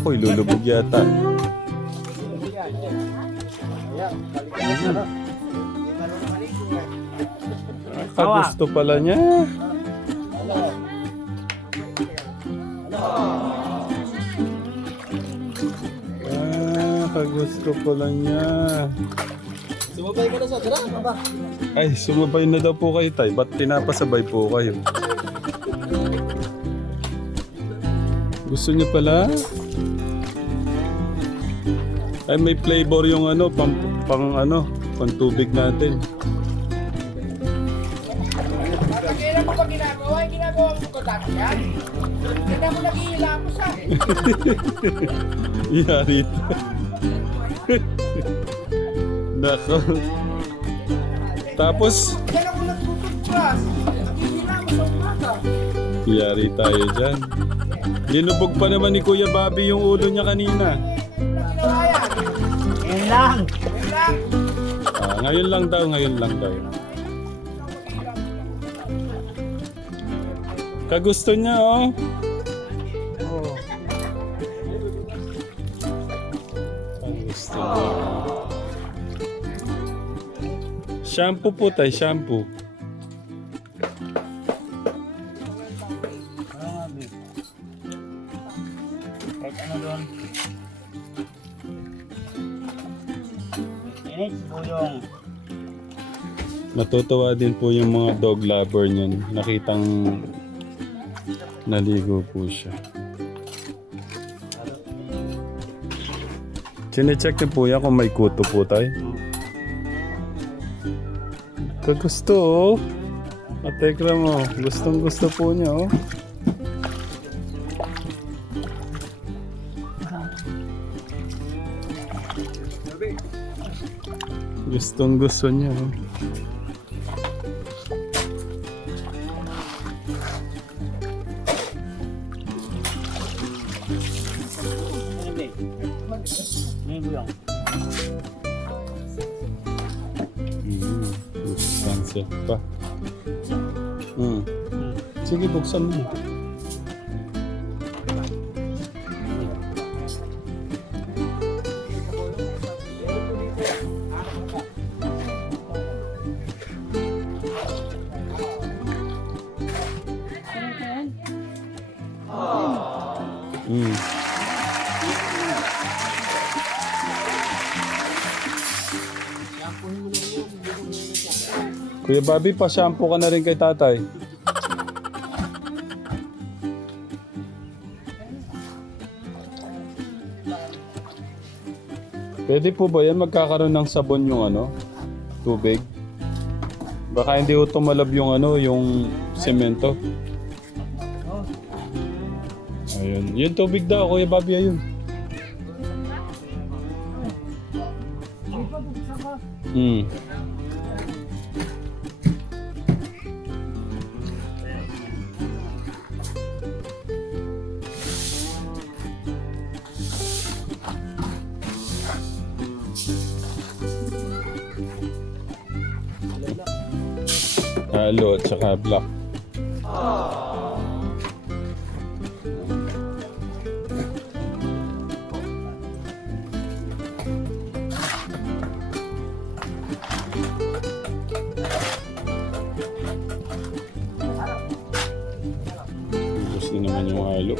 Naku, ilulubog yata. Kagusto pala niya. Kagusto pala niya. Sumabay ka na sa tara, ba? Ay, sumabay na daw po kayo, tay. Ba't pinapasabay po kayo? Gusto niya pala? Ay, may flavor yung ano, pang tubig natin. Kailan mo ba ginagawa? Ginagawa mo ko dati yan? Hindi mo nag-iila mo sa akin. Yari ito. Nako. Tapos, Yan ako nagtutugpas. Nag-iila mo sa umaga. yari tayo dyan. Linubog pa naman ni Kuya Bobby yung ulo niya kanina. Ginawa yan. Yan lang. Yan lang. Ngayon lang daw. Kagusto niya, oh. Kagusto niya. Shampoo po tayo, shampoo. Kahit ano doon. Init, buyong. Natutuwa din po yung mga dog lover niyan. Nakitang naligo po siya. Chinecheck niyo po yan kung may kuto po tayo. Kagusto, oh. Atekra mo. Gustong gusto po niya, oh. Gustong gusto niya, oh. May buyong. Sunset pa. Sige, buksan mo. Kuya Bobby, pa-shampoo ka na rin kay tatay. Pwede po ba yan magkakaroon ng sabon yung ano, tubig? Baka hindi ko tumalab yung ano, yung semento. Ayun. Yung tubig daw, Kuya Bobby, ayun. Halo at saka black. Gusto naman yung halo.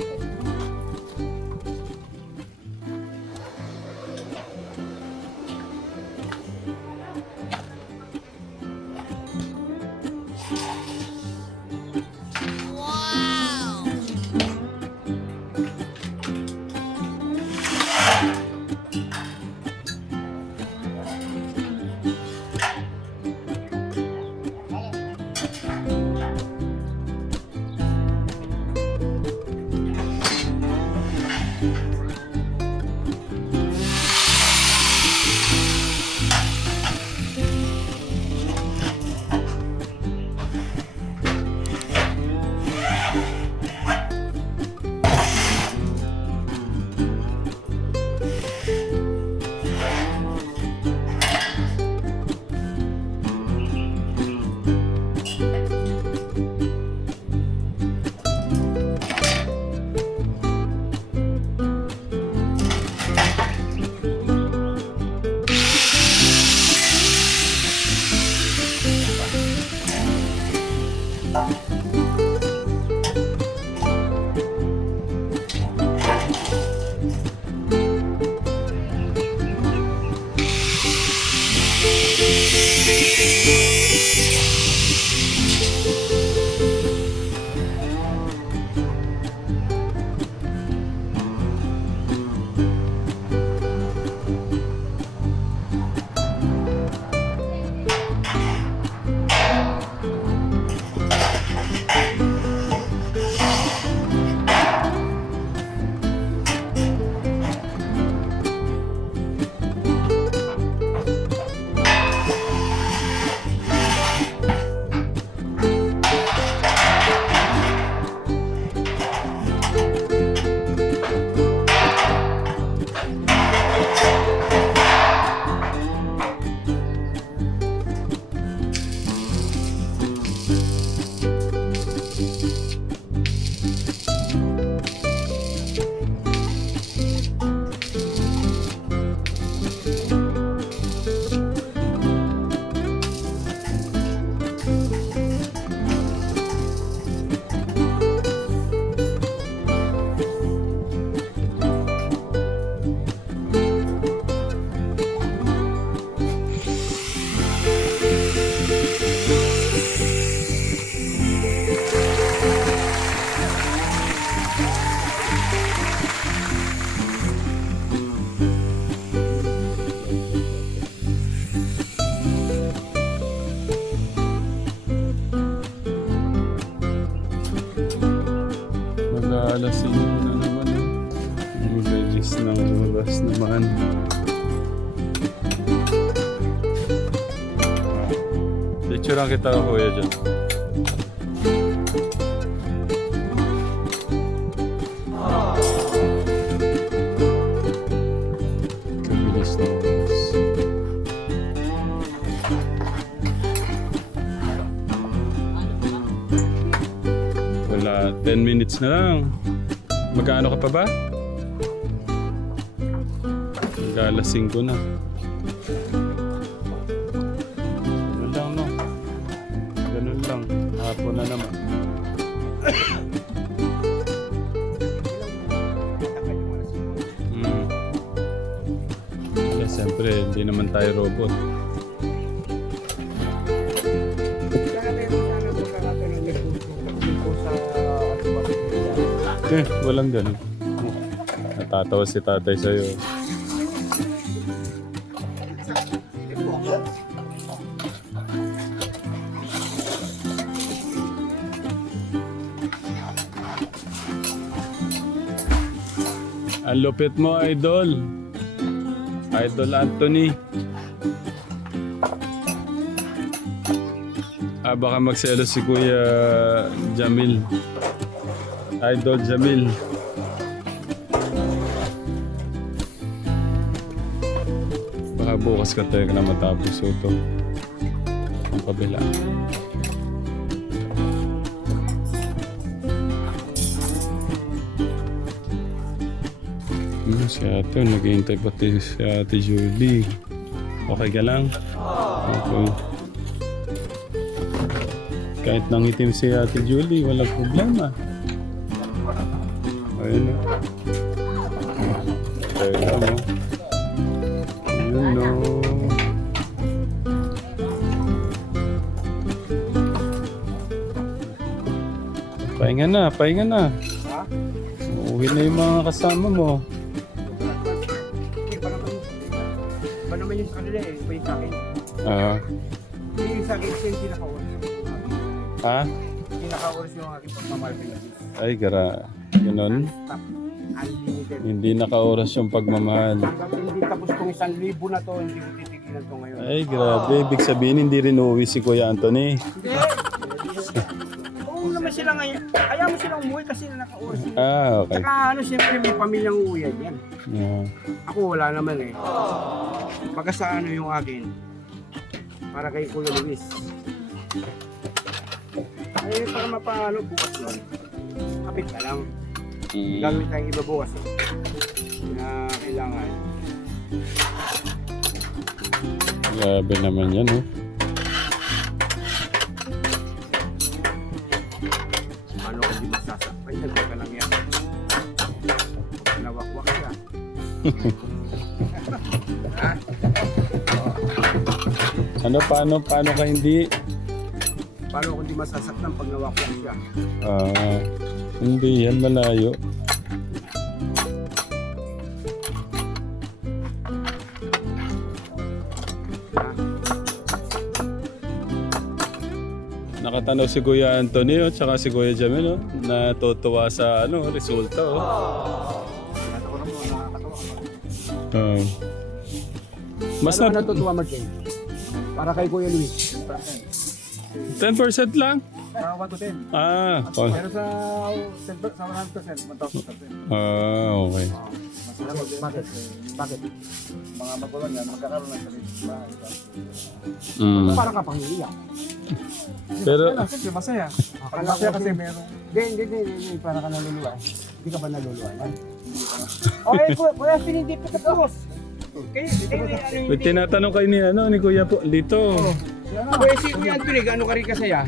Alasin mo na naman. Yung veggies ng lumabas naman. Picturean kita kuya dyan. Kabilis na oras. Wala, 10 minutes na lang. Magkano ka pa ba? Mag-alasing ko na. Ganun lang, no? Ganun lang. Hapon na naman. Yeah, siyempre, hindi naman tayo robot. Walang ganun. Natatawa si tatay sa'yo. Ang lupit mo, idol. Idol Anthony. Baka magselos si Kuya Jamil. Idol Jamil. Baka bukas ka tayo na matapos ito. Ang kabila. Si Ate, naghihintay pati si Ate Julie. Okay ka lang? Okay. Kahit nangitim si Ate Julie, walang problema. Ayun na. Teka mo. Ayun no. Pahinga na, pahinga na. Ha? Uuwi na yung mga kasama mo. Ba naman yung kanila eh, iba yung sa akin. Yung sa akin, yung pinaka-oras. Ha? Pinaka-oras yung aking pagmamahal ko yun. Ay, ganun. Stop. Unlimited. Hindi naka-oras yung pagmamahal. Hanggang hindi tapos tong 1,000 na to, hindi ko titigilan to ngayon. Ay, grabe. Ibig sabihin, hindi rin uuwi si Kuya Anthony. Hindi! Oo naman sila ngayon. Ayaw mo silang umuwi kasi na naka-oras. Okay. Saka ano, siyempre may pamilyang uuwi yan. Yeah. Ako wala naman eh. Pagka sa ano yung akin, para kay Kuya Luis. Ay, para mapano bukas nun. Kapit ka lang. Gagawin tayong iba bukas eh. Na kailangan. Grabe naman yan, oh. Ano kung di masasakpan yan, ka lang yan. Nawakwak siya. Paano ka hindi? Paano kung di masasaktan pag nawakwak siya? Hindi yan malayo. Nakatanaw si Kuya Anthony at saka si Kuya Jamil, oh. Natutuwa sa resulta. Oh. Ako na mo, nakakatawa. Mas Ano ka natutuwa, Martin? Para kay Kuya Luis. 10% lang? 1 to 10. Pero sa 100%, 1,000%. Okay. Bakit? Bakit? Mga magulang yan, magkakaroon ng sarili. Parang ka pangiiyak. Pero, Siyempre, masaya. Masaya kasi meron. Hindi. Parang ka naluluwa. Hindi ka ba naluluwa? Okay, kuya, hindi pa tapos. may tinatanong kayo ni Kuya po, Lito. Kuya, si Kuya Anthony, gaano ka rin kasaya?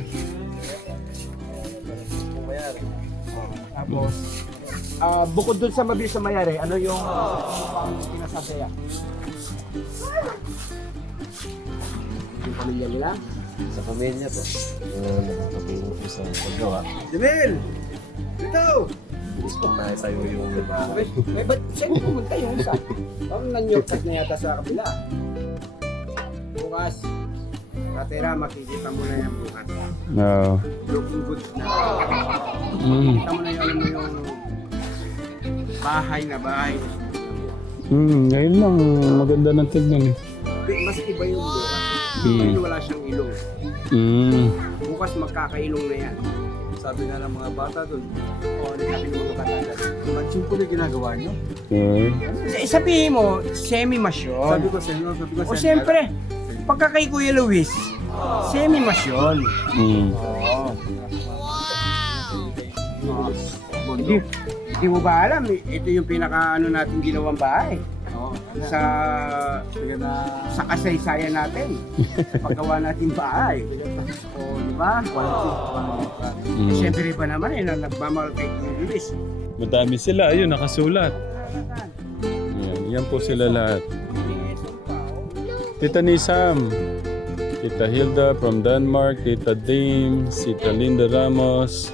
Tapos, bukod dun sa mabilis na mayari, ano yung pinasasaya? Yung pamilya nila? Sa pamilya po, nakakatulong po sa paggawa. Jamil! Ito! Gusto na sa'yo yung May ba't saan pumunta yung isa? Parang nanyurtat na yata sa kabila. Bukas, Katera, makikita mo na yan bukas. No. Looking good na. Mm. Kita mo na yung, alam mo yung Bahay na bahay. Ngayon lang, maganda ng tignan eh. Mas iba yung bukas. Mm. Ngayon wala siyang ilong. Bukas magkakailong na yan. Sabi nga ng mga bata doon, Oo, sabi ng mga bata. mansyon ko na ginagawa nyo. Okay. Sabihin mo, semi-masyon. Sabi ko sa inyo, O siyempre, pagka kay Kuya Luis, semi-masyon. Oo. Hindi mo ba alam, ito yung pinaka-ano natin ginawang bahay. Sa sa kasaysayan natin. Paggawa natin bahay. O, di ba? Siyempre ba naman nagmamahal kay Kuya Luis. Madami sila, ayun, nakasulat. Yan po sila lahat. Tita Nisam, Tita Hilda from Denmark, Tita Dame, Tita Linda Ramos,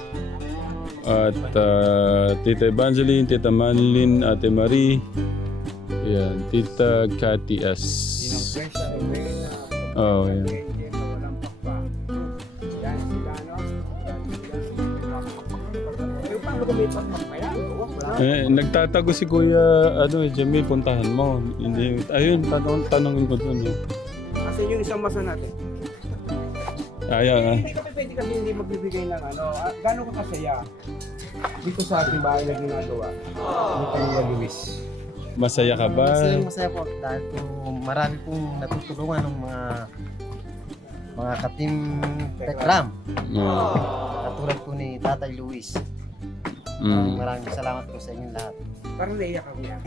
at Tita Evangeline, Tita Manlin, Ate Marie, yan, Tita Cathy S. Oh, yan. Nagtatago si Kuya, Jimmy, puntahan mo. Hindi, ayun, tanongin ko doon. Kasi yung isang masa natin. Ayan, Hindi ka pwede kasi hindi magbibigay ng gano'n ka kasaya dito sa ating bahay na ginagawa. Ni Kuya Luis. masaya ka ba? Masaya po dahil po marami pong natutulungan ng mga ka-team Tekram. Katulad po ni Tatay Luis. Maraming salamat po sa inyong lahat. Parang naiyak ako yan.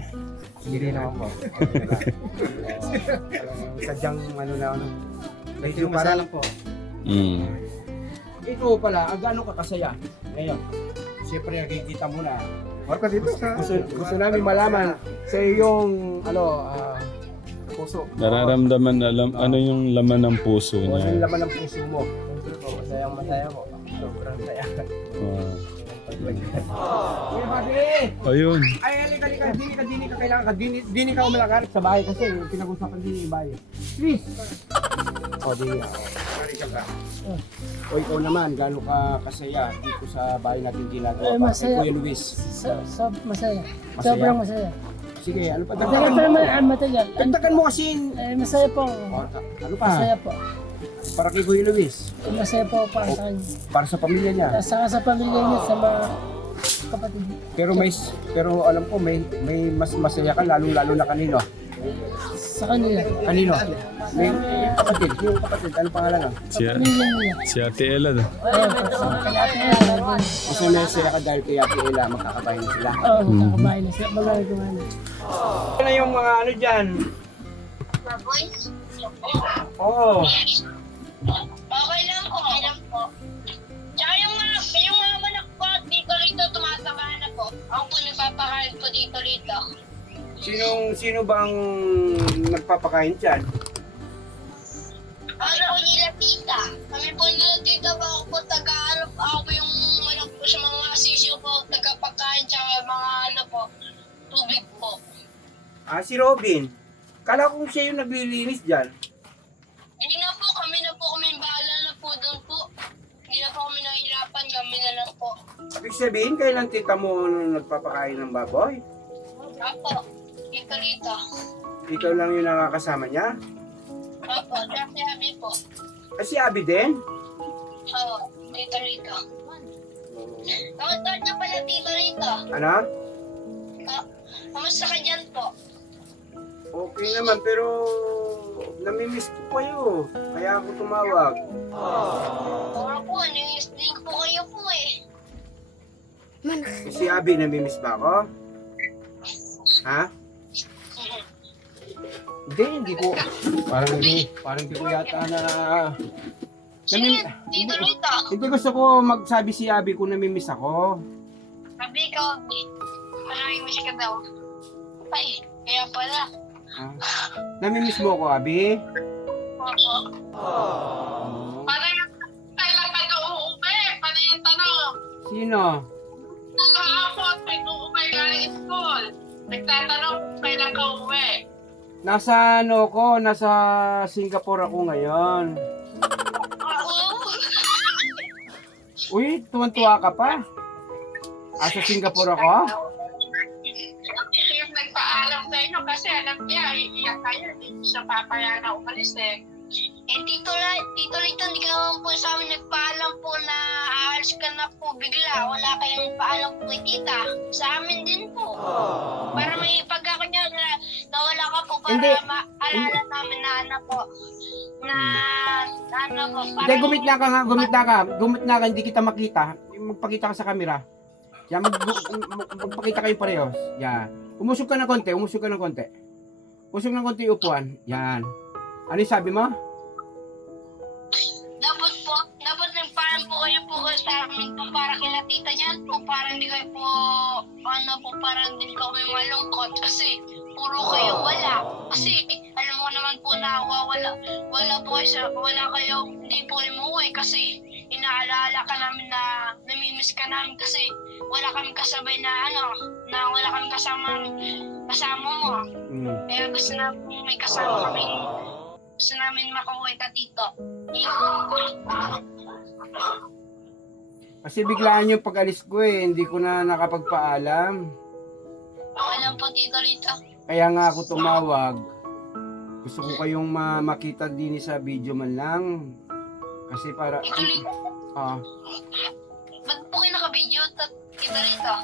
Hindi naman po. Sadyang Medyo masaya lang po. Ikaw pala, gaano ka kasaya ngayon? Siyempre nakikita mo na. Marka dito Gusto namin malaman sa iyong puso. Nararamdaman, ano yung laman ng puso Ano yung niya. laman ng puso mo? Masaya po. Sobrang saya. Wow. Uy, Bobby! Ayun. Ay, halika. Dini ka kailangan ka. Dini ka umalakad sa bahay kasi pinag-usapan din yung bahay. Please! O, dini ako. Halika ka. O, ikaw naman, gaano ka kasaya dito sa bahay natin ginagawa pa? Masaya. Kuya Luis. Masaya. Masaya? Sobrang masaya. Sige, ano pa? Matagal pa naman ang matagal. Dagdagan mo kasi. Masaya po. Ano pa? Masaya po. Para kay Kuya Luis. Masaya po para sa kanya. Para sa pamilya niya. Saka sa pamilya niya, sa mga kapatid. Pero alam ko may mas masaya ka lalo na kanino? Sa kanila. Kanino? May kapatid. Yung kapatid, ano pangalan no? Pamilya niya. Si Ate Ella. Kaya po Kasi may saya ka dahil kay Ate Ella, magkakabahay na sila. Oo, magkakabahay na sila. Magkakabahay na. Ano yung mga ano dyan? Oo. Okay lang po. Tsaka yung mga manak po dito rito tumataba na po. Ako po nagpapakain po dito rito. Sino bang nagpapakain dyan? Ano po nila tita? Kami po nila tita po ako po taga-arap. Ako po yung manak po sa mga sisiyo po tagapakain tsaka mga ano po tubig po. Si Robin. Kala kong siya yung naglilinis dyan. Hindi na po kami bahala na po doon po. Hindi na po kami nahihirapan, kami na lang po. Ibig sabihin, kailan tita mo nagpapakain ng baboy? Apo, dito rito. Ikaw lang yung nakakasama niya? Apo, si Abby po. Si Abby din? Oo, dito rito. Kamusta niyo pala dito rito? Ano? Kamusta ka dyan po? Okay naman, pero namimiss ko kayo. Kaya ako tumawag. Oo nga po, nangisling po kayo po eh. Si Abby, namimiss ba ako? Ha? Hindi ko. Parang hindi ko yata na... Sige, dito rito. Hindi gusto ko magsabi si Abby kung namimiss ako. Sabi ka, Abby. Maraming ka daw. Ay, kaya pala. Namimiss mo ako, Abby? Oo. Paano yung kailan kayo uuwi? Paano yung tanong? Sino? Kahapon, may uuwi ka ng school. Nagtatanong kung kailan ka uuwi. Nasa nasa Singapore ako ngayon. Oo. Uy, tuwan-tuwa ka pa. Sa Singapore ako? kasi alam niya, iiyak tayo. Hindi siya papaya na umalis eh. Eh, Tito Lito, hindi ka naman po sa amin nagpaalam po na aalis ka na po bigla. Wala kayong paalam po kay tita. Sa amin din po. Para may pagka niya na wala ka po para Hindi. maalala namin na ano po. Na ano po. Hindi, gumit na ka, hindi kita makita. Magpakita ka sa camera. Yan, magpakita kayo parehos. Yan. Umusog ka ng konti. Usog ng konti yung upuan. Yan. Ano yung sabi mo? Dapat nagpaalam po kayo po sa amin po para kila tita niyan po. Para hindi kayo po, para hindi kami malungkot. Kasi puro kayo wala. Kasi alam mo naman po na wala po kayo, hindi po umuwi kasi inaalala ka namin na namimiss ka namin kasi wala kami kasabay na wala kami kasama mo. Kaya gusto na may kasama kami. Gusto namin makauwi ka dito. Kasi biglaan yung pag-alis ko hindi ko na nakapagpaalam. Alam po Tito Lito. Kaya nga ako tumawag. Gusto ko kayong makita din sa video man lang. Kasi para... Tito Lito, ba't po kayo naka-video? Tito Lito.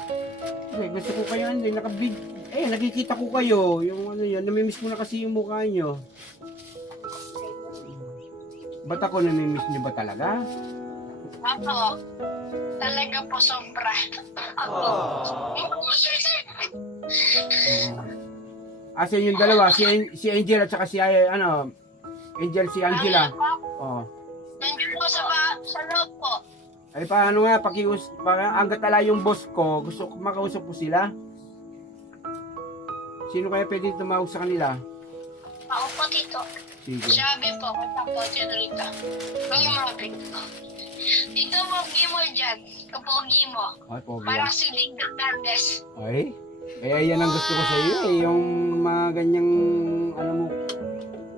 Gusto ko kayo nakabid. Nakikita ko kayo. Yung yan, namimiss ko na kasi yung mukha nyo. Ba't ako namimiss nyo ba talaga? Ako, talaga po sobra. Ako. Asan yung dalawa? Si Angel at saka si Angel, si Angela. Nandiyan po sa loob po. Ay paano nga, hanggat ala yung boss ko, gusto ko makausap ko sila. Sino kaya pwede tumawag sa kanila? Ako po dito. Sige. Sabi po, punta po Tito Lito. Lumapit. Dito po Gimo dyan. Kapogi mo. Ay, pogi. Parang si Ding Hernandez. Ay, kaya yan ang gusto ko sa iyo yung mga ganyang,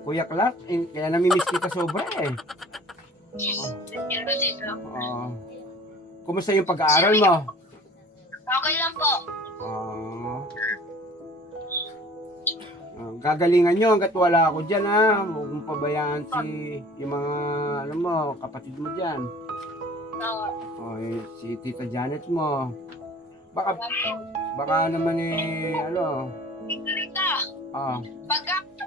Kuya Clark, kaya namimiss kita sobra Nandiyan po dito. Kumusta yung pag-aaral mo? Okay lang po. Gagalingan nyo hanggat wala ako dyan huwag mong pabayaan yung mga kapatid mo dyan. Si Tita Janet mo. Baka naman Tito Lito.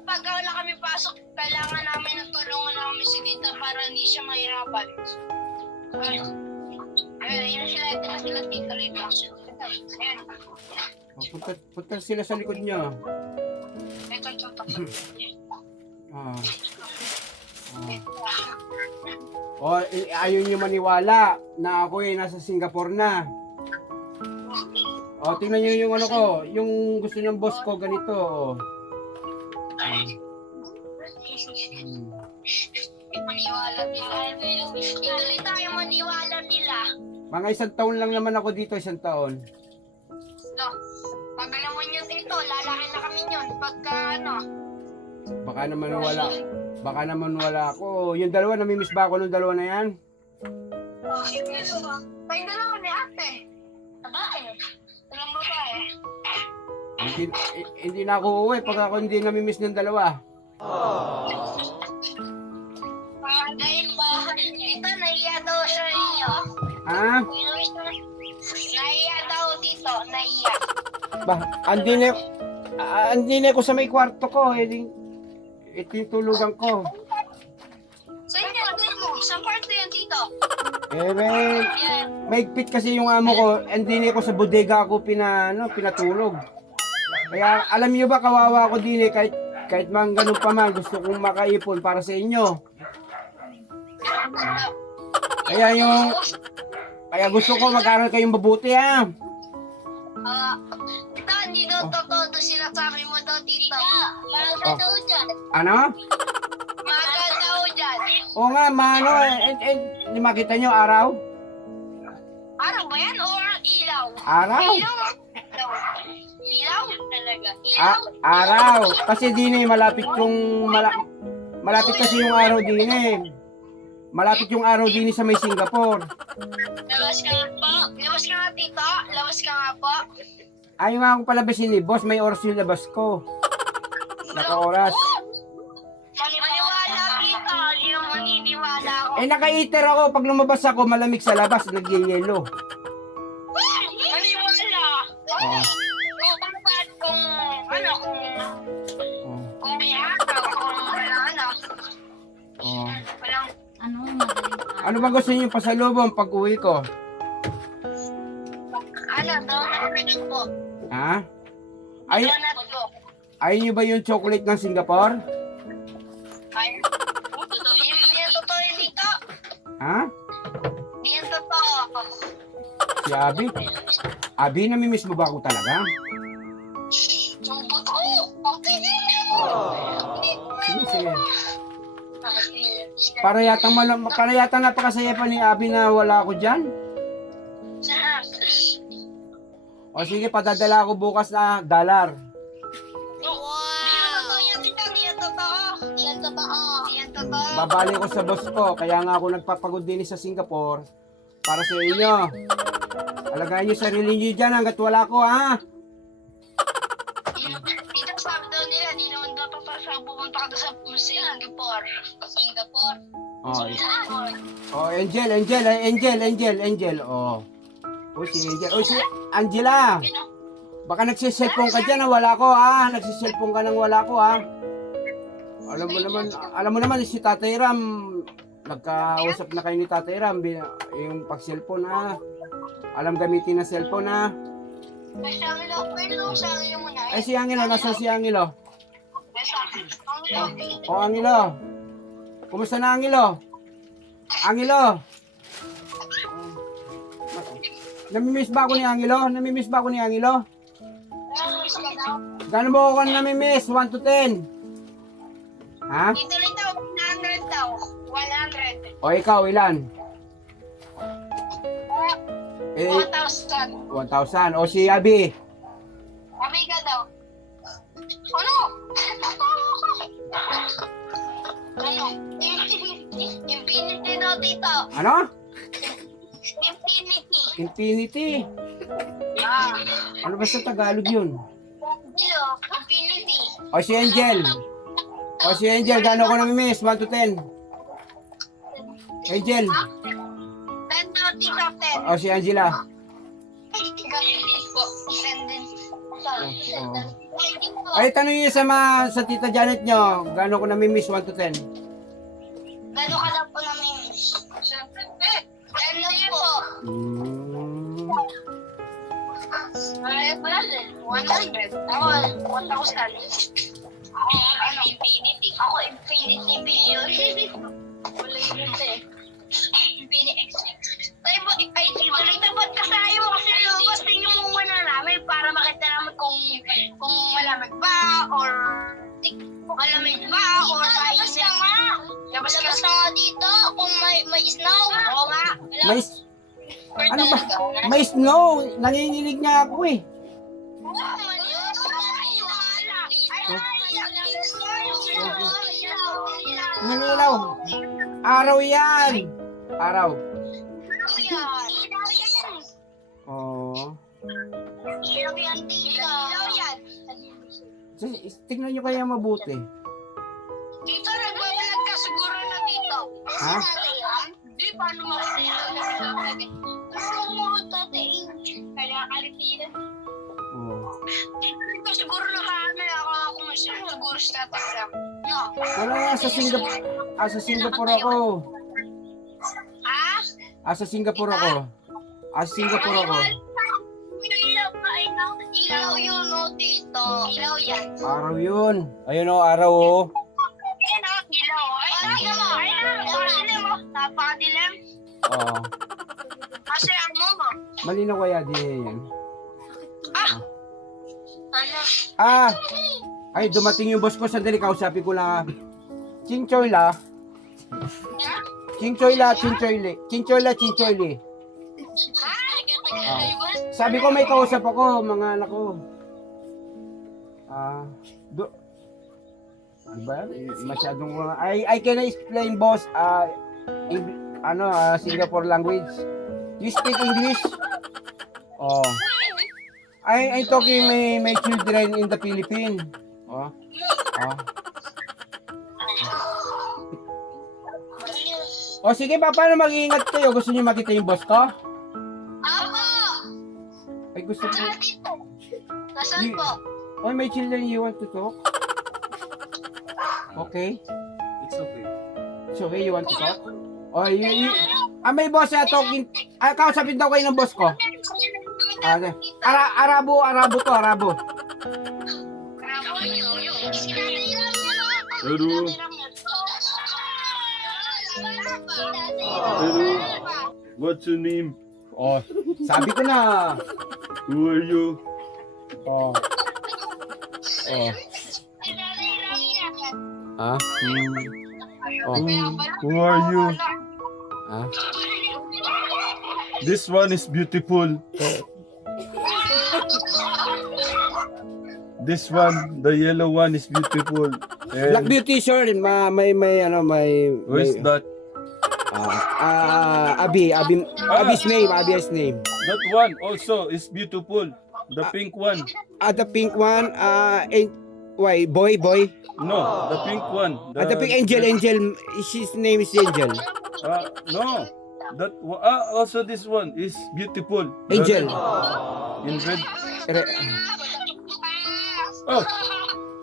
Pagka wala kami pasok, kailangan namin ng tulungan namin si Tita para hindi siya mahirapan. Yun sila Tito Lito. Ayan. Punta sila sa likod nyo. Ito. Ayaw nyo maniwala na ako nasa Singapore na. Tingnan nyo yung yung gusto ng boss ko ganito. Maniwala nila. Hindi tayo maniwala nila. Mga 1 taon lang naman ako dito, 1 taon. No. Pag alam mo yun ito, lalaki na kami yun. Pagka Baka naman wala ako. Yung dalawa, namimiss ba ako nung dalawa na yan? Kayo dalawa ni ate. Babae. Walang babae. Hindi na ako uuwi pag ako hindi namimiss ng dalawa. Dahil bahay dito, naiya daw siya iyo. Naiya daw dito, naiya. Andi na ako sa may kwarto ko. Ito yung tulugan ko. So yun mo, sa kwarto yan dito. Maigpit kasi yung amo ko. Andi na ako sa bodega ako pinatulog. Kaya alam niyo ba, kawawa ako din kahit man ganun pa man, gusto kong makaipon para sa inyo. Kaya gusto ko mag-aral kayong mabuti Tito, hindi daw totoo doon sinasabi mo daw, Tito. Magal daw dyan. Ano? Magal daw dyan. Oo nga, hindi makita nyo araw? Araw ba yan o ilaw? Araw? Ilaw? Talaga. Ilaw? Araw. Kasi malapit kasi yung araw malapit yung araw sa may Singapore. Labas ka nga po. Labas ka nga, Tito. Labas ka nga po. Ayaw nga akong palabasin ni boss, may oras yung labas ko. Naka-oras. Maniwala kita, hindi mo maniniwala ako. Eh, naka-heater ako. Pag lumabas ako, malamig sa labas, nag-yellow. Maniwala. Oo. Kung ano, Oo. kung bihata, kung wala ano. Oo. Walang, Ano ba gusto niyo pasalubong pag uwi ko? donut po. Ha? Ay, Donut po. ayaw niyo ba yung chocolate ng Singapore? Ay, hindi yan totoo yun dito. Ha? Hindi yan totoo. Si Abby? Abby, namimiss mo ba ako talaga? Sumbot ko. Okay din yun. Sige, sige. Para yata napakasaya pa ni Abby na wala ako dyan. O sige, padadala ako bukas na $1. Babali ko sa boss ko, kaya nga ako nagpapagod din sa Singapore para sa inyo. Alagayan niyo sarili niyo dyan hanggat wala ko, ha? Dito sabi daw nila, di naman daw pumunta ka sa Singapore. Singapore? Oh, Angel. Oh. O si Angel. O si Angela. Baka nagsiselfone ka dyan na wala ko, ha? Nagsiselfone ka nang wala ko, ha? Alam mo naman si Tatay Ram, nagkausap na kayo ni Tatay Ram, yung pag-cellphone, ha? Alam gamitin na cellphone, ha? May Angelo, pero sa Angelo muna. Ay, si Angelo, nasa si Angelo? Angelo. O, Angelo. Kumusta na, Angelo? Angelo. Namimiss ba ako ni Angelo? Gano'n mo ako namimiss? 1 to 10? Ha? Dito rin daw, 100 daw. 100. O ikaw, ilan? 1,000. 1,000. O si Abby? Sabi ka daw. Ano? Ano? Infinity daw dito. Ano? Infinity. Infinity. Ah. Ano ba sa Tagalog yun? Hello, Infinity. O si Angel? Gano'n ko namimiss? 1 to 10? Angel? 10 daw dito, 10. O si Angela? Sendin po. Sendin. Ay, tanong niyo sa Tita Janet nyo, gano'n ko namimiss 1 to 10? Gano'n ka lang po namin. 10 lang po. Ay, wala din. 100. Ako, 1,000. Ako, Infinity. Ako, Infinity Billion. Wala yun eh. Infinity X. Tayo po, ay, dapat kasayo mo kasi lumabas din yung muna namin para makita namin kung malamig ba or malamig ba or labas ka nga. Labas ka nga dito kung may snow. Oo nga. Ano ba? May snow! Nanginginig nga ako eh. Nangilaw. Araw yan. Araw. Oh. Tingnan nyo kaya mabuti. Dito, nagbabalag ka siguro na dito. Ha? Di, paano makasaya? Gusto mo kaya kalitinan. Oh. Dito siguro nakahanay ako masyado siguro sa Instagram. No. Wala nga sa Singapore. Sa Singapore ako. Ha? Sa Singapore ako. Ilaw yun, no, tito. Ilaw yan. Araw yun. Ayun o, araw o. Ilaw. Napakadilim mo. Napakadilim. Oh. Kasi ano mo. Malinaw kaya din yan. Ano? Ay, dumating yung boss ko. Sandali, kausapin ko lang. Chinchoyla. Sabi ko may kausap ako, mga anak ko. Ano ba? Masyadong I can explain, boss. Singapore language. You speak English? Oh. I'm talking my children in the Philippines. Oh. Ah. O sige pa, paano mag-iingat kayo? Gusto niyo makita yung boss ko? Ako! Ay gusto ko. Dito. Nasaan po? Oh, may children you want to talk? Okay. It's okay. It's okay, you want to talk? Oh, may boss na talking. Kausapin daw kayo ng boss ko. Arabo to, Arabo. Hello. Hello. What's your name? Oh, sabi ko na. Who are you? Oh. Oh. Ah? Oh. Who are you? Ah? This one is beautiful. This one, the yellow one is beautiful. Black And Beauty, sir. who is that? Abby's name. That one also is beautiful. The pink one. The pink one, why, boy? No, the pink one. The pink Angel. His name is Angel. No. That also this one is beautiful. Angel. In red. Oh,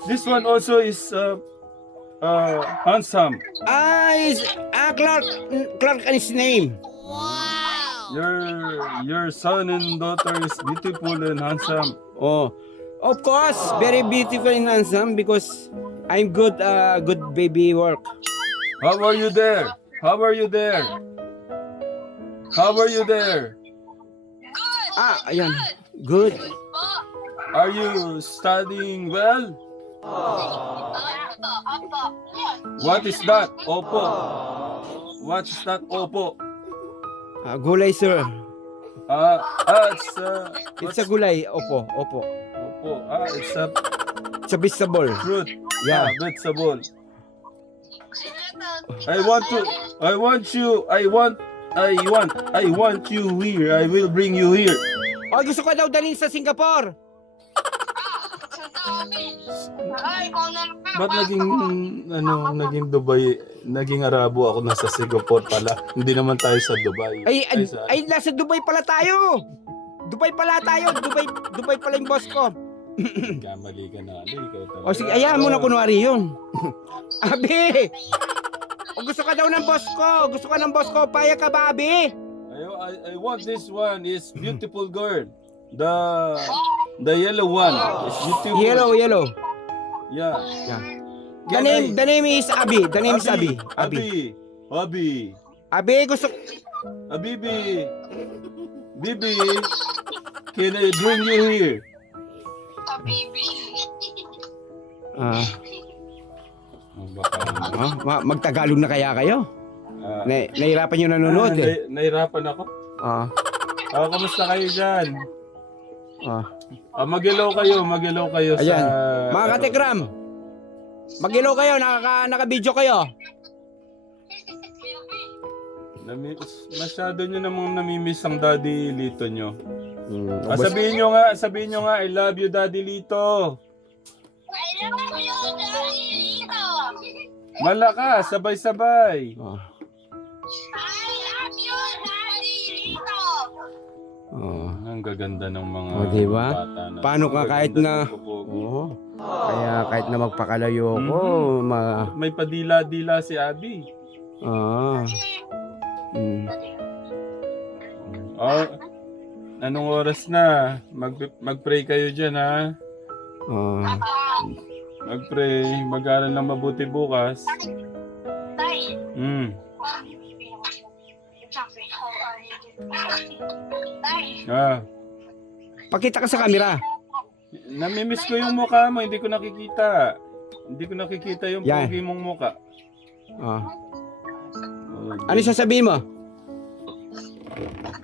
this one also is handsome. Clark is his name. Your son and daughter is beautiful and handsome. Oh, of course, very beautiful and handsome because I'm good baby work. How are you there? How are you there? How are you there? Ayan. Good. Are you studying well? What is that? Opo. What is that? Opo. Gulay, sir. It's a gulay. Opo. Opo. It's a It's a vegetable. fruit. Yeah. Vegetable. I want you here. I will bring you here. Oh, gusto ko daw dalhin sa Singapore. Ba't naging Dubai, naging Arabo ako nasa Singapore pala. Hindi naman tayo sa Dubai. Ay, nasa Dubai pala tayo. Dubai pala yung boss ko. Kamali ka na. Ikaw talaga. O sige, ayan mo na kunwari yun. Abi! O gusto ka daw ng boss ko. Paya ka ba, Abi? I want this one. Is beautiful girl. The yellow one. Is beautiful. Yellow. Yeah. The name is Abi. Abi, gusto... Bibi, can I bring you here? Baby. Magtagalog na kaya kayo? Nahirapan nyo nanonood eh. Nahirapan ako. Kamusta kayo dyan? Mag-hello kayo Ayan. sa... Mga katekram, mag-hello kayo, naka-video kayo. Masyado nyo namang namimiss ang Daddy Lito nyo. Sabihin nyo nga, I love you Daddy Lito. I love you, Daddy Lito. Malakas, sabay-sabay. I love you, Daddy Lito. Ang gaganda ng mga Diba? bata na. Paano ka kahit na... Kaya kahit na magpakalayo ko, May padila-dila si Abby. Anong oras na? Mag-pray kayo dyan, ha? Mag-pray. Mag-aral lang mabuti bukas. Tay. Tay. Pakita ka sa camera. Namimiss ko yung mukha mo. Hindi ko nakikita. Hindi ko nakikita yung Yan. pogi mong mukha. Ano sasabihin mo?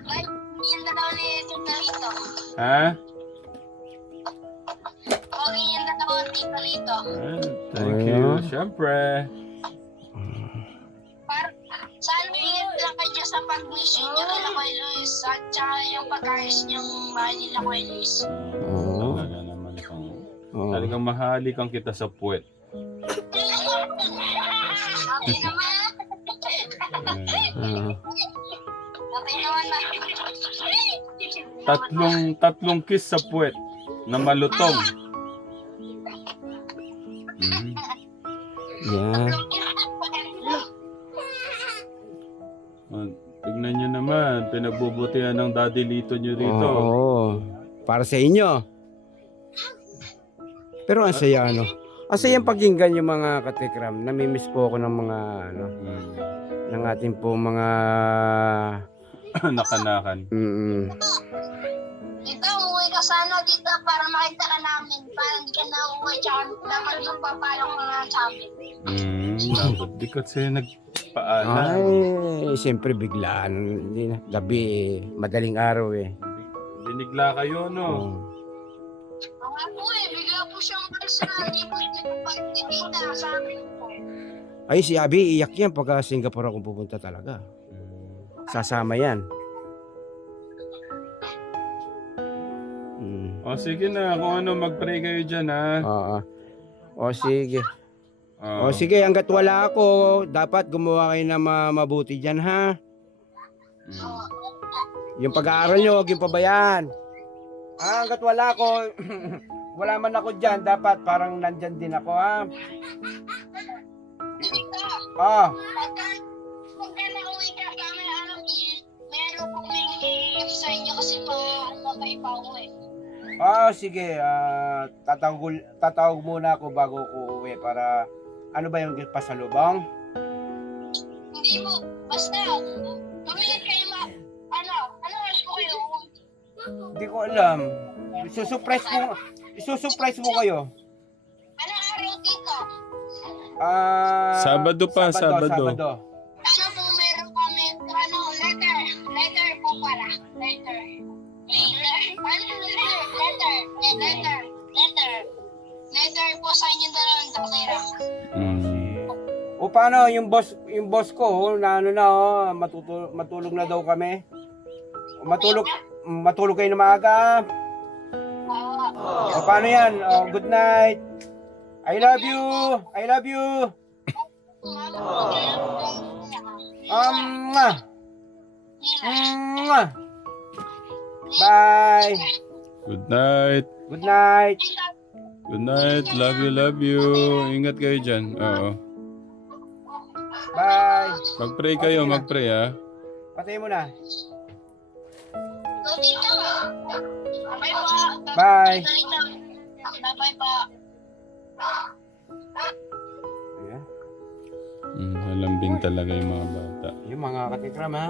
Tay, yan na daw ni Tita Lito. Ha? Okay, yan na daw ni Tita Lito. Thank you. Siyempre. Saan mo yung lang kayo sa pag-mission niyo kila Kuya Luis at saka yung pag-ayos niyong bahay nila Kuya Luis? Talaga naman kang... Talagang mahali kang kita sa puwet. Ay naman. Ah. Okay naman na. Tatlong kiss sa puwet na malutong. Mhm. Yan. Oh, tignan nyo naman, pinagbubutihan ng daddy Lito nyo rito. Oo. Para sa inyo. Pero ang saya, ano? Ang sayang pakinggan yung mga katikram. Namimiss po ako ng mga, ano, ng ating po mga... Nakanakan. Dito, umuwi ka sana dito para makita ka namin. Para hindi ka na umuwi, tsaka dapat magpapalong ka nga sa amin. Dapat di kasi nagpaalam. Ay, siyempre biglaan. Hindi na. Gabi, madaling araw eh. Binigla kayo, no? Ang nga po bigla po siyang malsa. Hindi po siya pagtitita sa amin po. Ay, si Abby, iyak yan pagka Singapore ako pupunta talaga. Sasama yan. O sige na, kung ano, mag-pray kayo dyan, ha? Oo. O sige. Oo. O sige, hanggat wala ako, dapat gumawa kayo ng mabuti dyan, ha? Yung pag-aaral nyo, huwag yung pabayaan. Hanggat wala ako, wala man ako dyan, dapat parang nandyan din ako, ha? Ah, Pagka nauwi ka sa amin, alam niyo, meron pong may gift sa inyo kasi pa ako eh. sige. Tatawag muna ako bago ko uwi para, ano ba yung pasalubong? Hindi mo, basta, mamigit kayo ano oras po kayo? Hindi ko alam. Isusurprise mo kayo. Anong araw dito? Sabado pa, Sabado. Ano po, meron kami, letter po pala. Letter. Letter po sa inyo dalawang doktora. O paano yung boss ko na ano na matulog na daw kami. Matulog kayo na maaga. O paano yan? Good night. I love you. I love you. Bye. Good night. Good night. Good night. Love you. Ingat kayo dyan. Oo. Bye. Mag-pray kayo, mag-pray, ha? Patay mo na. Go dito. Bye po. Bye. Bye po. Yeah. Malambing talaga yung mga bata. Yung mga katikram, ha?